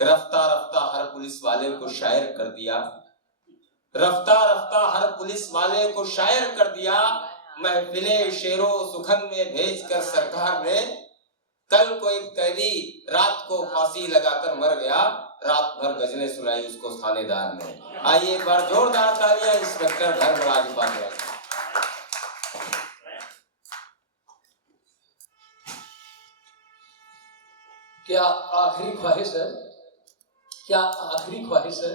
रफ्ता रफ्ता हर police वाले को शायर कर दिया, रफ्ता रफ्ता हर पुलिस वाले को शायर कर दिया। महफिले शेरो सुखन में भेजकर सरकार ने, कल को एक कैदी रात को फांसी लगाकर मर गया, रात भर गजलें सुनाई उसको थानेदार ने। आइए एक बार जोरदार तालियां इंस्पेक्टर धर्मराज उपाध्याय। क्या आखिरी ख्वाहिश है, क्या आखिरी ख्वाहिश है,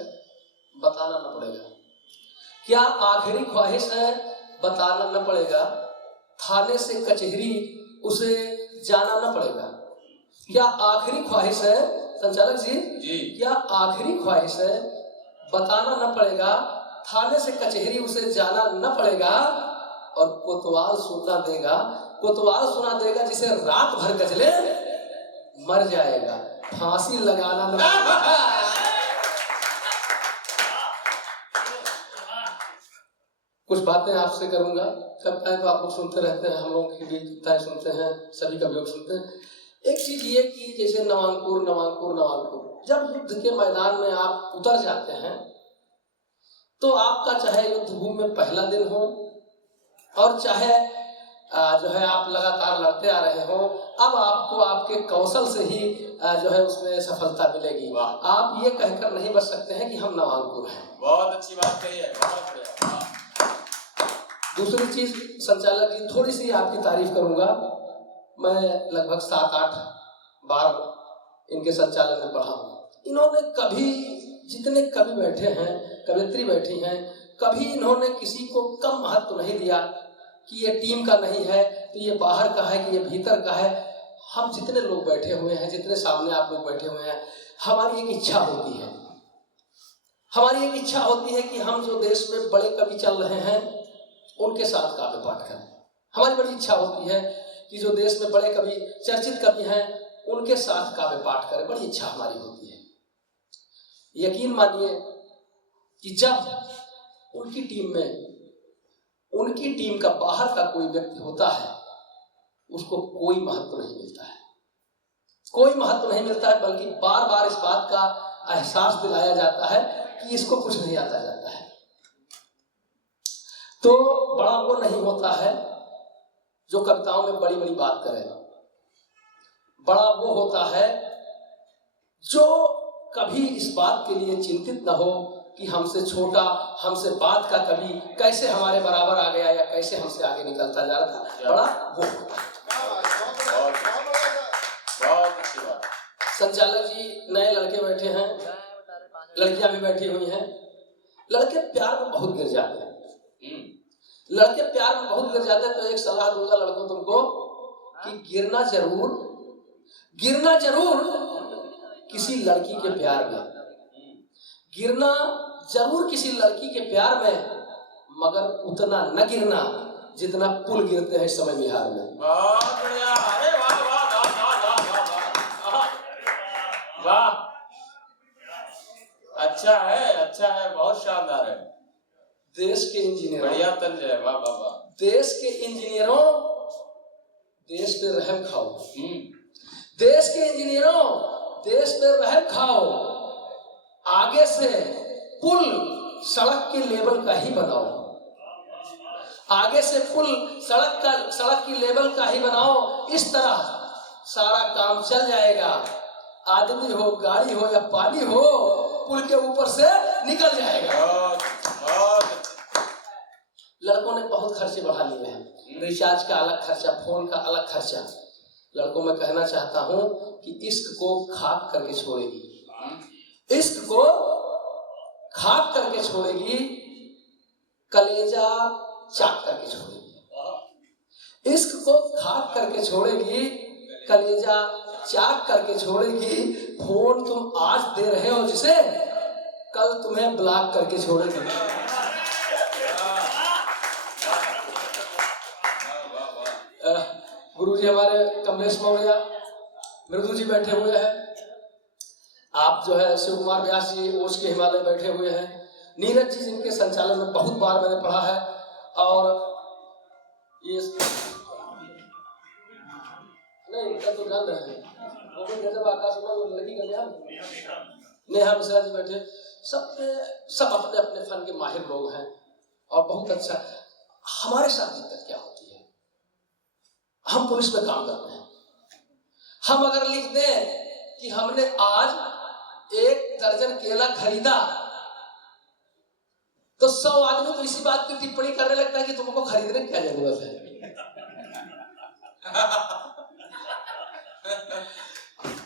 बताना न पड़ेगा। क्या आखिरी ख्वाहिश है, बताना न पड़ेगा। थाने से कचहरी उसे जाना न पड़ेगा। क्या आखिरी ख्वाहिश है संचालक जी, क्या आखिरी ख्वाहिश है, बताना न पड़ेगा। थाने से कचहरी उसे जाना न पड़ेगा। और कोतवाल सुना देगा, कोतवाल सुना देगा जिसे रात भर गजले, मर जाएगा, फांसी लगाना न पड़ेगा। कुछ बातें आपसे करूंगा, कविताएं तो आप लोग सुनते रहते हैं, हम लोग की भी कविताएं सुनते हैं, सभी कवियों सुनते हैं। एक चीज ये कि जैसे नवांकुर नवांकुर नवांकुर, जब युद्ध के मैदान में आप उतर जाते हैं तो आपका चाहे युद्ध भूमि में पहला दिन हो और चाहे जो है आप लगातार लड़ते आ रहे हो, अब आपको आपके कौशल से ही जो है उसमें सफलता मिलेगी। आप ये कहकर नहीं बच सकते हैं कि हम नवांकुर हैं। बहुत अच्छी बात कही है, बहुत बढ़िया। दूसरी चीज संचालक जी, थोड़ी सी आपकी तारीफ करूंगा। मैं लगभग 7-8 बार इनके संचालन में पढ़ा हूँ। इन्होंने कभी, जितने कवि बैठे हैं, कवियत्री बैठी हैं, कभी इन्होंने किसी को कम महत्व नहीं दिया कि ये टीम का नहीं है तो ये बाहर का है कि ये भीतर का है। हम जितने लोग बैठे हुए हैं, जितने सामने आप लोग बैठे हुए हैं, हमारी एक इच्छा होती है, हमारी एक इच्छा होती है कि हम जो देश में बड़े कवि चल रहे हैं उनके साथ काव्य पाठ करें। हमारी बड़ी इच्छा होती है कि जो देश में बड़े कवि, चर्चित कवि हैं, उनके साथ काव्य पाठ करें, बड़ी इच्छा हमारी होती है। यकीन मानिए कि जब उनकी टीम में, उनकी टीम का बाहर का कोई व्यक्ति होता है, उसको कोई महत्व नहीं मिलता है, कोई महत्व नहीं मिलता है, बल्कि बार बार इस बात का एहसास दिलाया जाता है कि इसको कुछ नहीं आता जाता है। तो बड़ा वो नहीं होता है जो कविताओं में बड़ी बड़ी बात करे, बड़ा वो होता है जो कभी इस बात के लिए चिंतित न हो कि हमसे छोटा, हमसे बाद का कवि कैसे हमारे बराबर आ गया या कैसे हमसे आगे निकलता जा रहा था। बड़ा वो होता है। संचालक जी, नए लड़के बैठे हैं, लड़कियां भी बैठी हुई हैं। लड़के प्यार में बहुत गिर जाते हैं, लड़के प्यार में बहुत गिर जाते हैं। तो एक सलाह दूंगा लड़कों तुमको कि गिरना जरूर किसी लड़की के प्यार में, गिरना जरूर किसी लड़की के प्यार में, मगर उतना न गिरना जितना पुल गिरते हैं इस समय बिहार में। बहुत बढ़िया, अरे वाह वाह वाह, वाह, अच्छा है, अच्छा है, बहुत शानदार है। देश के इंजीनियरों, बढ़िया तंज है, वाह वाह वाह। देश के इंजीनियरों, देश पे रहम खाओ। देश के इंजीनियरों, देश पे रहम खाओ। आगे से पुल सड़क के लेवल का ही बनाओ, आगे से पुल सड़क की लेवल का ही बनाओ। इस तरह सारा काम चल जाएगा। आदमी हो, गाड़ी हो या पानी हो, पुल के ऊपर से निकल जाएगा। लड़कों ने बहुत खर्चे बढ़ा लिए हैं, रिचार्ज का अलग खर्चा, फोन का अलग खर्चा। लड़कों में कहना चाहता हूं कि इश्क को खाक करके छोड़ेगी, इश्क को खाक करके छोड़ेगी, कलेजा चाक करके छोड़ेगी। इश्क को खाक करके छोड़ेगी, कलेजा चाक करके छोड़ेगी। फोन तुम आज दे रहे हो जिसे, कल तुम्हें ब्लॉक करके छोड़ेगी। गुरुजी हमारे कमलेश मौर्य, मृदु जी बैठे हुए हैं। आप जो है शिव कुमार व्यास जी ओज के हिमालय बैठे हुए हैं। नीरज जी जिनके संचालन में बहुत बार मैंने पढ़ा है। और ये नहीं, इनका तो जान रहे हैं, वो भी गजब आकाश में लड़की का ध्यान नेहा मिश्रा जी बैठे, सब अपने अपने फन के माहिर लोग हैं और बहुत अच्छा। हमारे साथ दिक्कत क्या होती है, हम पुलिस में काम करते हैं, हम अगर लिख दें कि हमने आज 1 दर्जन केला खरीदा तो 100 आदमी तो इसी बात की टिप्पणी करने लगता है कि तुमको खरीदने की क्या जरूरत है।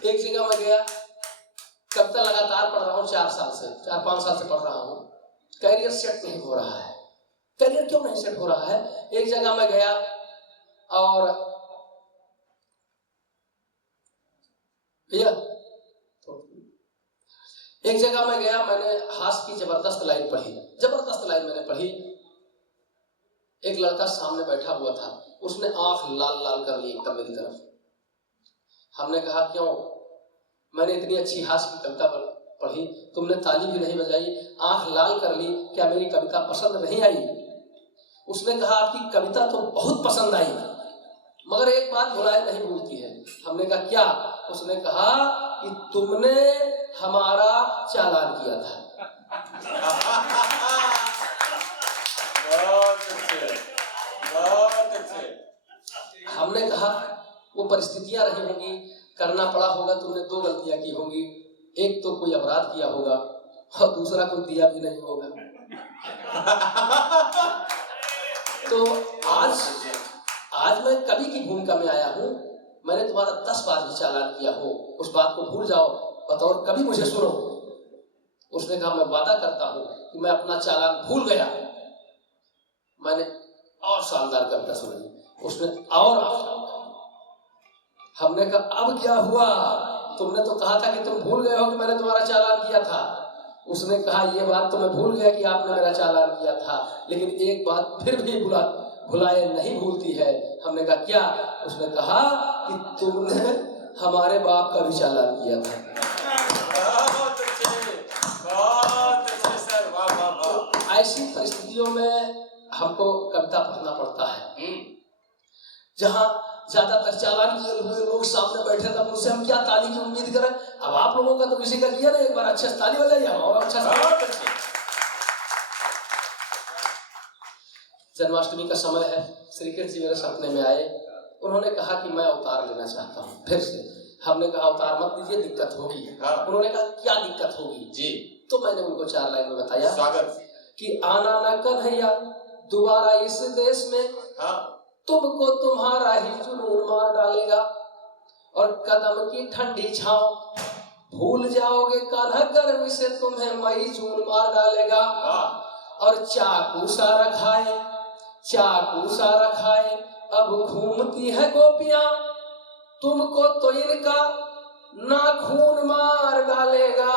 एक जगह मैं गया, कविता लगातार पढ़ रहा हूँ 4-5 साल से पढ़ रहा हूँ, कैरियर सेट नहीं हो रहा है। कैरियर क्यों नहीं सेट हो रहा है? एक जगह मैं गया और भैया एक जगह मैं गया, मैंने हास्य की जबरदस्त लाइन पढ़ी, जबरदस्त लाइन मैंने पढ़ी। एक लड़का सामने बैठा हुआ था, उसने आंख लाल लाल कर ली एकदम मेरी तरफ। हमने कहा क्यों? मैंने इतनी अच्छी हास्य की कविता पढ़ी, तुमने ताली भी नहीं बजाई, आंख लाल कर ली, क्या मेरी कविता पसंद नहीं आई? उसने कहा आपकी कविता तो बहुत पसंद आई, मगर एक बात भुलाए नहीं भूलती है। हमने कहा क्या? उसने कहा कि तुमने हमारा चालान किया था। बहुत अच्छे, बहुत अच्छे। हमने कहा वो परिस्थितियां रही होंगी, करना पड़ा होगा, तुमने 2 गलतियां की होंगी, एक तो कोई अपराध किया होगा और दूसरा कोई दिया भी नहीं होगा। तो आज मैं कवि की भूमिका में आया हूँ, मैंने तुम्हारा 10 बार भी चालान किया हो, उस बात को भूल जाओ, बतौर कवि मुझे सुनो। उसने कहा मैं वादा करता हूँ कि मैं अपना चालान भूल गया। मैंने और शानदार कविता सुनी, उसने और हमने कहा अब क्या हुआ? तुमने तो कहा था कि तुम भूल गए हो कि मैंने तुम्हारा चालान किया था। उसने कहा ये बात तो मैं भूल गया कि आपने मेरा चालान किया था, लेकिन एक बात फिर भी भुलाए नहीं भूलती है। हमने कहा क्या? उसने कहा कि तुमने हमारे बाप का भी चालान किया था। बहुत अच्छे सर, वाह वाह वाह। ऐसी परिस्थितियों में हमको कविता पढ़ना पड़ता है, जहाँ ज्यादातर चालान किए हुए लोग सामने बैठे, तब उनसे हम क्या ताली की उम्मीद करें? अब आप लोगों का तो किसी का किया ना, एक बार अच्छे से ताली बजाइए और अच्छा। जन्माष्टमी का समय है, श्री कृष्ण जी मेरे सपने में आए, उन्होंने कहा कि मैं अवतार लेना चाहता हूँ फिर से। हमने कहा अवतार मत लीजिए, दिक्कत होगी। उन्होंने कहा क्या दिक्कत होगी जी? तो मैंने उनको 4 लाइन में बताया स्वागत कि आना न कन्हैया दोबारा इस देश में, तुमको तुम्हारा ही जुनून मार डालेगा, और कदम की ठंडी छांव भूल जाओगे कान्हा, गर्मी से तुम्हें मई जून मार डालेगा। और चाकू सारा खाए अब घूमती है गोपियां, तुमको तो इनका नाखून मार डालेगा।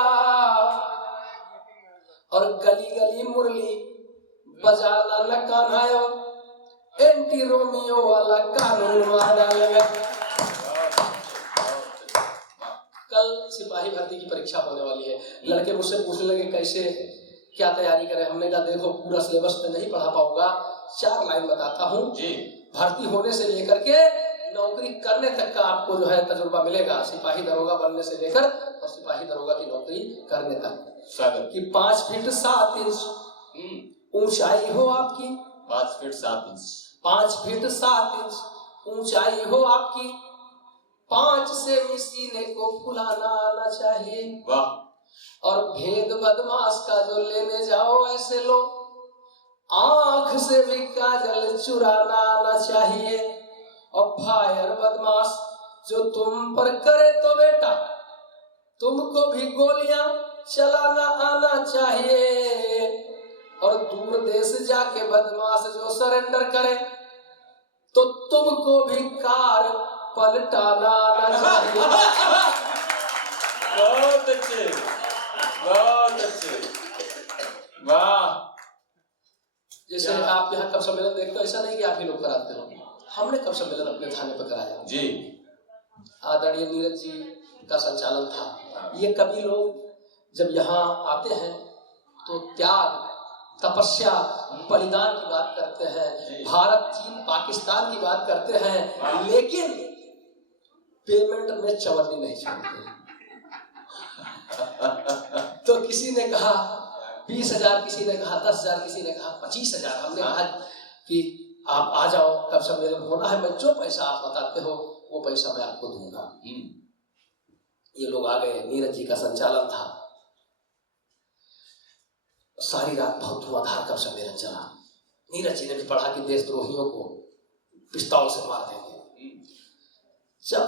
और गली गली मुरली बजाना न कान्हा, एंटी रोमियो वाला कानून मार डालेगा। कल सिपाही भर्ती की परीक्षा होने वाली है, लड़के मुझसे पूछने लगे कैसे क्या तैयारी करें। हमने कहा देखो पूरा सिलेबस में नहीं पढ़ा पाऊंगा, 4 लाइन बताता हूँ जी। भर्ती होने से लेकर के नौकरी करने तक का आपको जो है तजुर्बा मिलेगा, सिपाही दरोगा बनने से लेकर और सिपाही दरोगा की नौकरी करने तक। कि 5 फीट 7 इंच ऊंचाई हो आपकी, 5 फीट 7 इंच, 5 फीट 7 इंच ऊंचाई हो आपकी, 5 से सीने को फुलाना आना चाहिए। वाह। और भेद बदमाश का जो लेने जाओ ऐसे लो, आंख से भी काजल चुराना आना चाहिए। और फायर बदमाश जो तुम पर करे तो बेटा तुमको भी गोलियां चलाना आना चाहिए। और दूर देश जाके बदमाश जो सरेंडर करे तो तुमको भी कार पलटाना आना चाहिए। बहुत अच्छे, बहुत अच्छे, वाह। जैसे आप यहाँ कब सम्मेलन देखते हो, ऐसा नहीं कि आप ही लोग कराते हो, हमने कब सम्मेलन अपने थाने पर कराया जी। आदरणीय नीरज जी का संचालन था। ये कवि लोग जब यहाँ आते हैं तो त्याग, तपस्या, बलिदान की बात करते हैं, भारत चीन पाकिस्तान की बात करते हैं, लेकिन पेमेंट में चवन्नी नहीं छोड़ते। तो किसी ने कहा 20,000, किसी ने कहा 10,000, किसी ने कहा 25,000। हमने कहा कि आप आ जाओ, तब सम्मेलन होना है, मैं जो पैसा आप बताते हो वो पैसा मैं आपको दूंगा। ये लोग आ गए, नीरज जी का संचालन था। सारी रात बहुत धुआंधार का सम्मेलन चला। नीरज जी ने भी पढ़ा कि देशद्रोहियों को पिस्तौल से मार देंगे। जब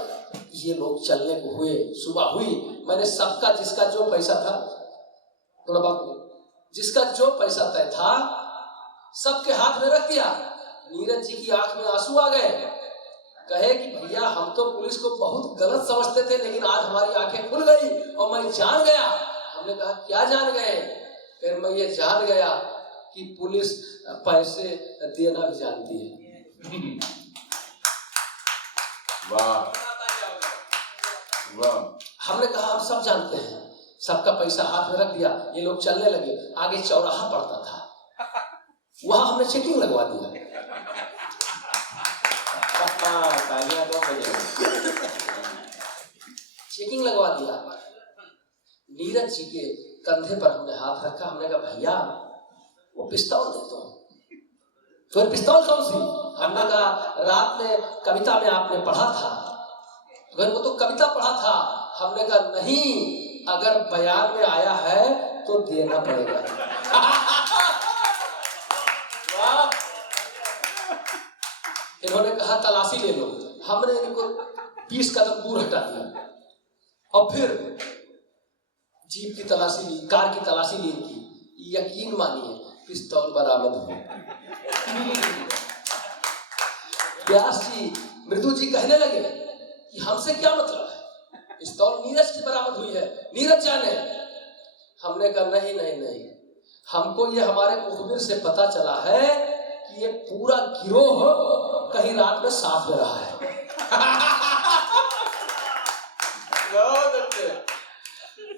ये लोग चलने को हुए, सुबह हुई, मैंने सबका जिसका जो पैसा था, थोड़ा बात, जिसका जो पैसा तय था सबके हाथ में रख दिया। नीरज जी की आंख में आंसू आ गए, कहे कि भैया हम तो पुलिस को बहुत गलत समझते थे, लेकिन आज हमारी आंखें खुल गई और मैं जान गया। हमने कहा क्या जान गए? फिर मैं ये जान गया कि पुलिस पैसे देना भी जानती है। वाह वाह। हमने कहा हम सब जानते हैं, सबका पैसा हाथ में रख दिया। ये लोग चलने लगे, आगे चौराहा पड़ता था, वहां हमने चेकिंग लगवा दिया। चेकिंग लगवा दिया। नीरज जी के कंधे पर हमने हाथ रखा। हमने कहा भैया वो पिस्तौल दे दो। तो पिस्तौल कौन सी? हमने कहा रात में कविता में आपने पढ़ा था। तो वो तो कविता पढ़ा था। हमने कहा नहीं, अगर बयान में आया है तो देना पड़ेगा। इन्होंने कहा तलाशी ले लो। हमने इनको 20 कदम दूर हटा दिया और फिर जीप की तलाशी ली, कार की तलाशी ली इनकी। यकीन मानिए पिस्तौल बरामद हुई। व्यास जी, मृदु जी कहने लगे कि हमसे क्या मतलब है, पिस्तौल नीरज की बरामद हुई है, नीरज जाने। हमने कहा नहीं नहीं नहीं, हमको ये हमारे मुखबिर से पता चला है कि ये पूरा गिरोह कहीं रात में साथ में रहा है।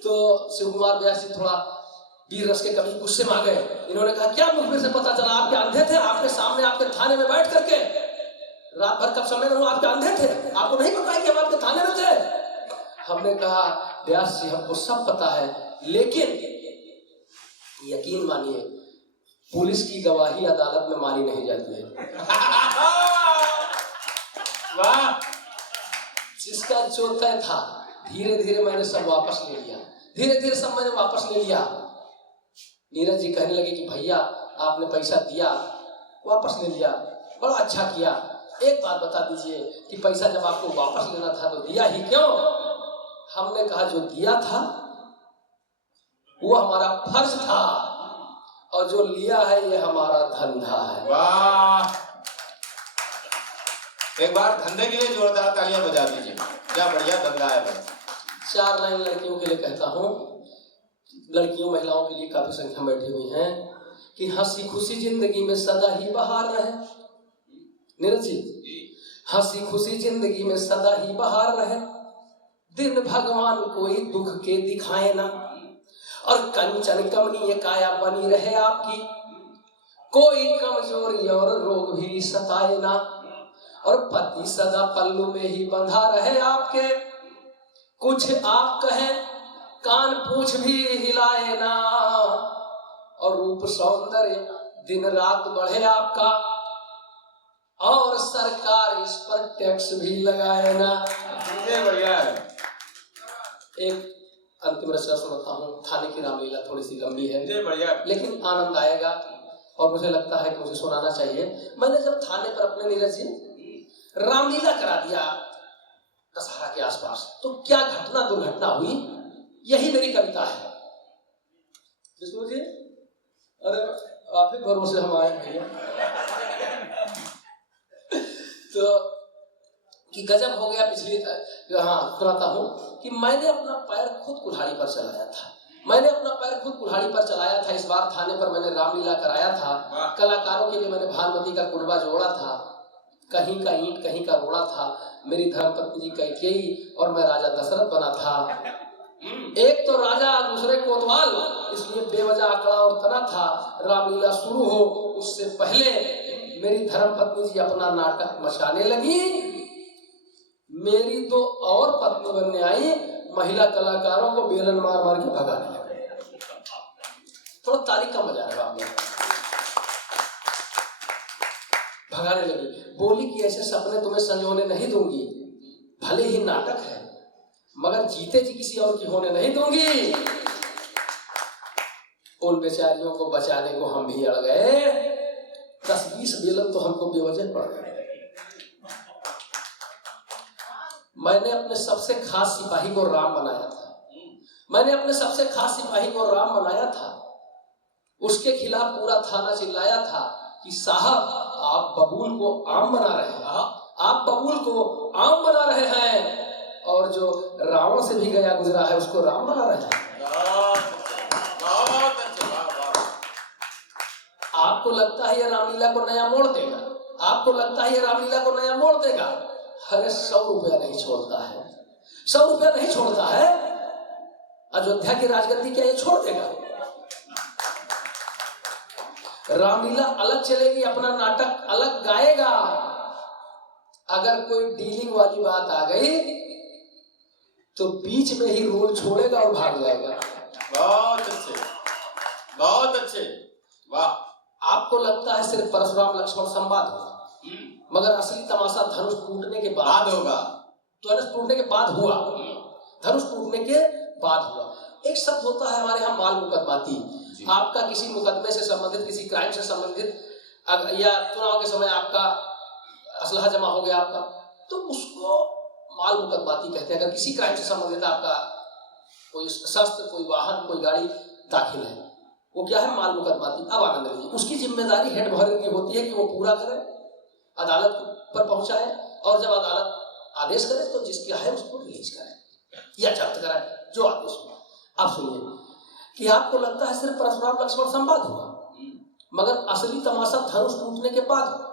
तो शिव कुमार व्यास जी थोड़ा वीर रस के कभी गुस्से में आ गए। इन्होंने कहा क्या मुखबिर से पता चला? आपके अंधे थे, आपके सामने आपके थाने में बैठ करके रात भर कब समय में आपके अंधे थे, आपको नहीं पता है कि हम आपके थाने में थे? हमने कहा व्यास जी हमको सब पता है, लेकिन यकीन मानिए पुलिस की गवाही अदालत में मानी नहीं जाती है। वाह। जिसका जो तय था धीरे धीरे मैंने सब वापस ले लिया, धीरे धीरे सब मैंने वापस ले लिया। नीरज जी कहने लगे कि भैया आपने पैसा दिया, वापस ले लिया, बड़ा अच्छा किया। एक बात बता दीजिए कि पैसा जब आपको वापस लेना था तो दिया ही क्यों? हमने कहा जो दिया था वो हमारा फर्ज था और जो लिया है ये हमारा धंधा है। वाह। एक बार धंधे के लिए जोरदार तालियां बजा दीजिए, क्या बढ़िया धंधा है भाई। 4 लाइन लड़कियों के लिए कहता हूँ, लड़कियों महिलाओं के लिए काफी संख्या में बैठी हुई हैं कि हंसी खुशी जिंदगी में सदा ही बहार रहे। नीरज जी, हंसी खुशी जिंदगी में सदा ही बहार रहे, दिन भगवान कोई दुख के दिखाए ना, और कंचन कमनीय काया बनी रहे आपकी, कोई कमजोरी और रोग भी सताए ना, और पति सदा पल्लू में ही बंधा रहे आपके, कुछ आप कहें कान पूछ भी हिलाए ना, और रूप सौंदर्य दिन रात बढ़े आपका, और सरकार इस पर टैक्स भी लगाए ना। बढ़िया है। एक अंतिम रचना सुनाता हूँ। थाने की रामलीला थोड़ी सी लंबी है लेकिन आनंद आएगा और मुझे लगता है कि मुझे सुनाना चाहिए। मैंने जब थाने पर अपने नीरज जी रामलीला करा दिया दशहरा के आसपास, तो क्या घटना दुर्घटना हुई, यही मेरी कविता है। विष्णु जी, अरे आप ही भरोसे हम आए भैया। तो कि गजब हो गया। पिछली सुनाता हूँ कि मैंने अपना पैर खुद कुल्हाड़ी पर चलाया था। मैंने अपना पैर खुद कुल्हाड़ी पर चलाया था। इस बार थाने पर मैंने रामलीला कराया था। कलाकारों के लिए मैंने भानुमति का कुनबा जोड़ा था, कहीं का ईंट कहीं का रोड़ा था। मेरी धर्मपत्नी जी कैकेयी और मैं राजा दशरथ बना था। एक तो राजा दूसरे कोतवाल, इसलिए बेवजह आंकड़ा और तना था। रामलीला शुरू हो उससे पहले मेरी धर्मपत्नी जी अपना नाटक मचाने लगी। मेरी तो और पत्नी बनने आई, महिला कलाकारों को बेलन मार मार के भगाने लगी। थोड़ा तारीख का मजा आएगा आप लोग। भगाने लगी, बोली कि ऐसे सपने तुम्हें संजोने नहीं दूंगी, भले ही नाटक है मगर जीते जी किसी और की होने नहीं दूंगी। उन बेचारियों को बचाने को हम भी अड़ गए, 10-20 बेलन तो हमको बेवजह पड़ गए। मैंने अपने सबसे खास सिपाही को राम बनाया था, मैंने अपने सबसे खास सिपाही को राम बनाया था। उसके खिलाफ पूरा थाना चिल्लाया था कि साहब आप बबूल को आम बना रहे हैं, आप बबूल को आम बना रहे हैं, और जो रावण से भी गया गुजरा है उसको राम बना रहे हैं। आपको लगता है ये रामलीला को नया मोड़ देगा, आपको लगता है ये रामलीला को नया मोड़ देगा। अरे 100 रुपया नहीं छोड़ता है, 100 रुपया नहीं छोड़ता है। अयोध्या की राजगद्दी क्या ये छोड़ देगा? रामलीला अलग चलेगी, अपना नाटक अलग गाएगा। अगर कोई डीलिंग वाली बात आ गई तो बीच में ही रोल छोड़ेगा और भाग जाएगा। बहुत अच्छे, बहुत अच्छे, वाह। आपको लगता है सिर्फ परशुराम लक्ष्मण संवाद होगा, मगर असली तमाशा धनुष टूटने के बाद होगा। धनुष टूटने के बाद हुआ, धनुष टूटने के बाद हुआ। एक शब्द होता है हमारे यहाँ माल मुकदमाती। आपका किसी मुकदमे से संबंधित, किसी क्राइम से संबंधित, या चुनाव के समय आपका असलहा जमा हो गया आपका, तो उसको माल मुकदमाती कहते हैं। अगर किसी क्राइम से संबंधित आपका कोई शस्त्र, कोई वाहन, कोई गाड़ी दाखिल है, वो क्या है? माल मुकदमाती। अब आनंद लीजिए, उसकी जिम्मेदारी हेड मुहर्रिर की होती है कि वो पूरा करे, अदालत पर पहुंचाए, और जब अदालत आदेश करे तो जिसका है उसको रिलीज करे या जब्त कराए, जो आदेश हुआ। आप सुनिए कि आपको लगता है सिर्फ परशुराम लक्ष्मण संवाद हुआ, मगर असली तमाशा धनुष टूटने के बाद हुआ।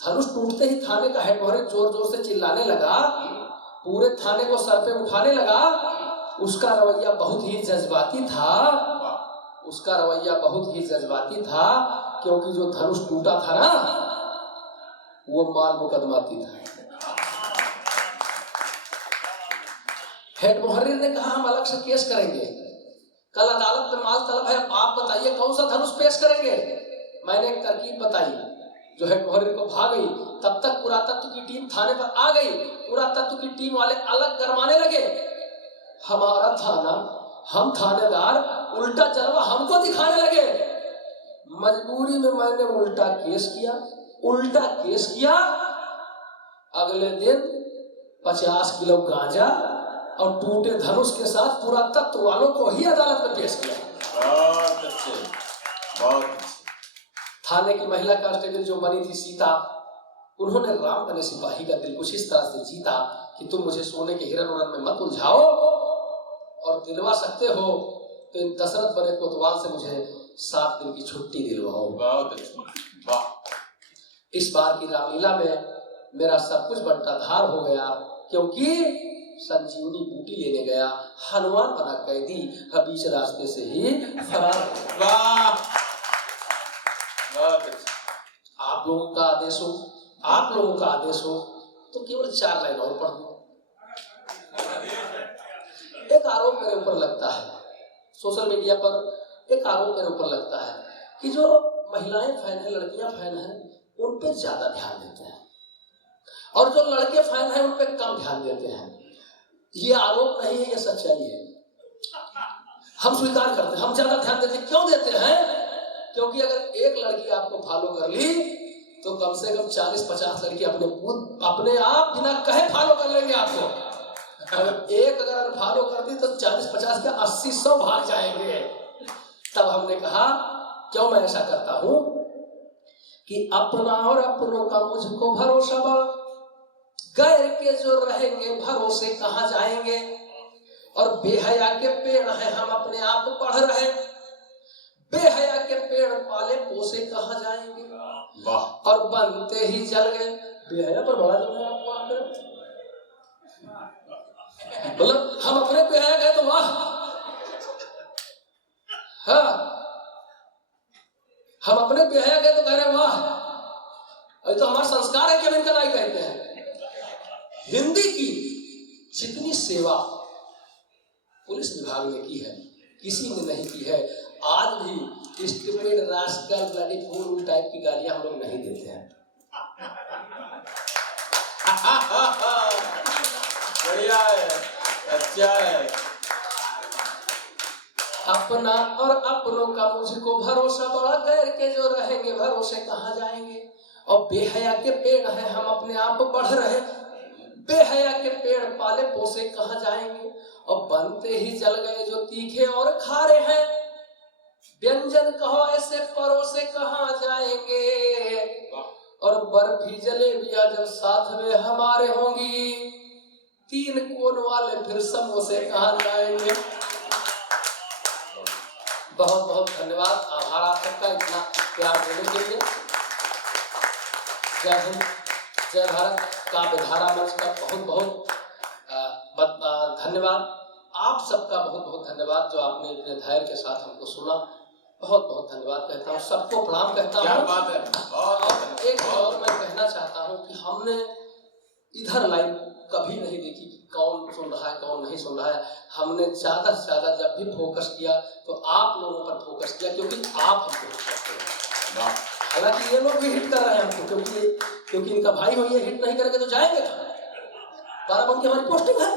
धनुष टूटते ही थाने का हेड मुहर्रिर जोर जोर से चिल्लाने लगा, पूरे थाने को सर पे उठाने लगा। उसका रवैया बहुत ही जज्बाती था, उसका रवैया बहुत ही जज्बाती था, क्योंकि जो धनुष टूटा था ना वो माल मुकदमाती था। हेड मुहर्रिर ने कहा हम अलग से केस करेंगे, कल अदालत में माल तलब है, आप बताइए कौन सा धनुष पेश करेंगे। मैंने एक तरकीब बताई, जो हेड मुहर्रिर को भाग गई। तब तक पुरातत्व की टीम थाने पर आ गई, पुरातत्व की टीम वाले अलग गरमाने लगे। हमारा थाना, हम थानेदार, उल्टा जलवा हमको दिखाने लगे। मजबूरी में मैंने उल्टा केस किया। अगले दिन 50 किलो गांजा और टूटे धनुष के साथ पुरातत्व वालों को ही अदालत में पेश किया। बहुत अच्छे, बहुत अच्छे। थाने की महिला कांस्टेबल जो बनी थी सीता, उन्होंने राम बने सिपाही का दिल कुछ इस तरह से जीता कि तुम मुझे सोने के हिरन उड़न में मत उलझाओ, और दिलवा सकते हो तो इन दशरथ बने कोतवाल से मुझे 7 दिन की छुट्टी दिलवाओ। बहुत अच्छा, वाह। इस बार की रामलीला में मेरा सब कुछ बंटाधार हो गया, क्योंकि संजीवनी बूटी लेने गया, हनुमान बना कैदी, बीच रास्ते से ही फरार। वाह, बहुत अच्छा। आप लोगों का आदेश हो तो केवल 4 लाइन और पढ़ दो। एक आरोप मेरे ऊपर लगता है, सोशल मीडिया पर एक आरोप मेरे ऊपर लगता है कि जो महिलाएं फैन है, लड़कियां फैन है, उन पे ज्यादा ध्यान देते हैं, और जो लड़के फैन है उन पे कम ध्यान देते हैं। ये आरोप नहीं है, ये सच्चाई है। हम स्वीकार करते हैं, हम ज्यादा ध्यान देते हैं। क्यों देते हैं? क्योंकि अगर एक लड़की आपको फॉलो कर ली तो कम से कम 40-50 लड़की अपने आप बिना कहे फॉलो कर लेंगे आपको। अगर अनफॉलो कर दी तो 40-50 क्या 80-100 भाग जाएंगे। तब हमने कहा क्यों मैं ऐसा करता हूं कि अपना और अपनों का मुझको भरोसा बड़ा, गैर के जो रहेंगे भरोसे कहाँ जाएंगे, और बेहया के पेड़ है हम अपने आप पढ़ रहे, बेहया के पेड़ पाले पोसे कहाँ जाएंगे। वाह। और बनते ही जल गए। बेहया पर बड़ा जल आपको, मतलब हम अपने बेहया गए तो वाह, हाँ, हम अपने बेहया गए तो कह रहे वाह, अरे तो हमारा संस्कार है कि हम इनका नहीं कहते हैं। हिंदी की जितनी सेवा पुलिस विभाग ने की है, किसी ने नहीं की है। आज भी stupid, rascal, bloody fool type की गालियां हम लोग नहीं देते हैं। बढ़िया है, अच्छा है। अपना और अपनों का मुझको भरोसा बड़ा, गैर के जो रहेंगे भरोसे कहाँ जाएंगे। और बेहया के पेड़ है हम अपने आप बढ़ रहे, बेहया के पेड़ पाले पोसे कहाँ जाएंगे। और बनते ही जल गए जो तीखे और खारे हैं, व्यंजन कहो ऐसे परोसे कहाँ जाएंगे। और बर्फी जलेबियां जब साथ में हमारे होंगी, 3 कोन वाले फिर समोसे कहाँ जाएंगे। बहुत बहुत धन्यवाद, आभार आप सबका इतना प्यार देने के लिए। जय हिंद, जय भारत। काव्यधारा मंच का बहुत बहुत धन्यवाद। आप सबका बहुत बहुत धन्यवाद जो आपने इतने धैर्य के साथ हमको सुना। बहुत बहुत धन्यवाद कहता हूँ, सबको प्रणाम कहता हूँ। क्या बात है। और एक और मैं कहना चाहता हूँ कि हमने इधर लाइन कभी नहीं देखी कि कौन सुन रहा है कौन नहीं सुन रहा है। हमने ज्यादा से ज्यादा जब भी फोकस किया तो आप लोगों पर फोकस किया, क्योंकि आप हमको हिट करते हैं। हालांकि ये लोग भी हिट कर रहे हैं हमको, क्योंकि इनका भाई हो, ये हिट नहीं करेंगे तो जाएंगे कहाँ। बाराबंकी हमारी पोस्टिंग है।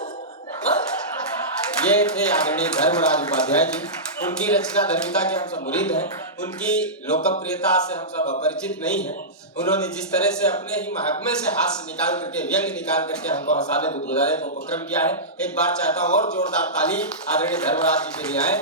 ये थे आदरणीय धर्मराज उपाध्याय जी। उनकी रचना धर्मिका के हम सब मुरीद हैं। उनकी लोकप्रियता से हम सब अपरिचित नहीं हैं। उन्होंने जिस तरह से अपने ही महकमे से हास्य निकाल करके, व्यंग निकाल करके हमको हंसाने गुदगुदाने को उपक्रम किया है। एक बार चाहता हूँ और जोरदार ताली आदरणीय धर्मराज जी के लिए आए।